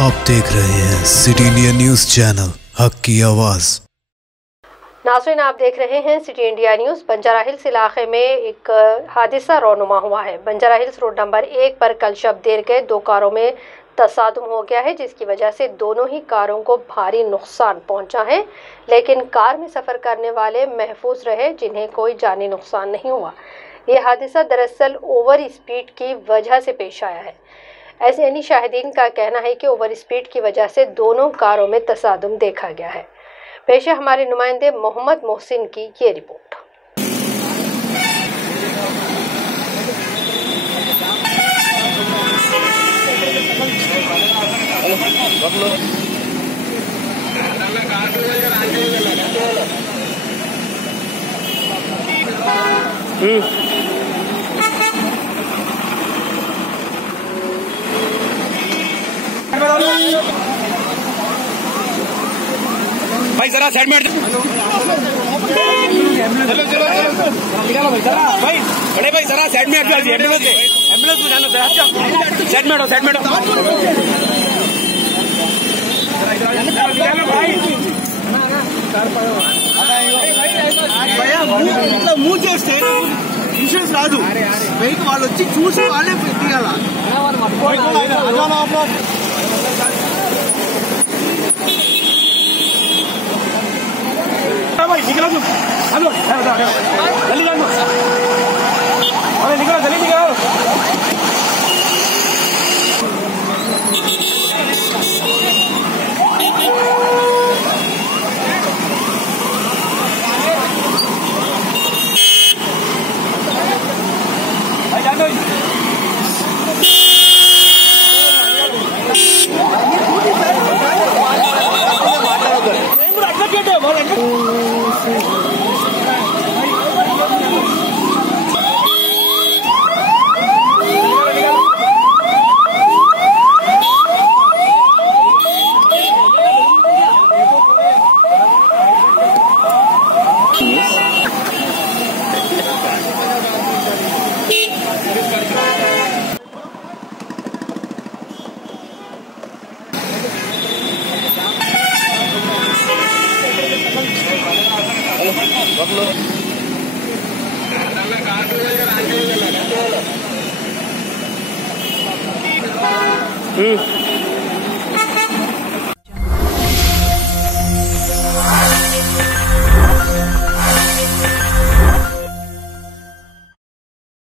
आप देख रहे हैं सिटी इंडिया न्यूज चैनल, हक की आवाज। नाज़रीन, आप देख रहे हैं सिटी इंडिया न्यूज़। बंजारा हिल्स इलाके में एक हादसा रौनुमा हुआ है। बंजारा हिल्स रोड नंबर 1 पर कल शब देर गए 2 कारों में तसादुम हो गया है, जिसकी वजह से दोनों ही कारों को भारी नुकसान पहुंचा है, लेकिन कार में सफ़र करने वाले महफूज रहे, जिन्हें कोई जानी नुकसान नहीं हुआ। ये हादसा दरअसल ओवर स्पीड की वजह से पेश आया है। ऐसे यानी शाहिदीन का कहना है कि ओवर स्पीड की वजह से दोनों कारों में तसादुम देखा गया है। पेश है हमारे नुमाइंदे मोहम्मद मोहसिन की ये रिपोर्ट। भाई जरा साइड में चलो निकालो भाई जरा भाई बड़े भाई जरा साइड में एम्बुलेंस में जाना साइड में निकालो भाई ఇట్లా మూవ్ చేస్తే ఇన్సూరెన్స్ రాదు. వెహికల్ వాళ్ళు వచ్చి చూసి వాళ్ళే తీయాల.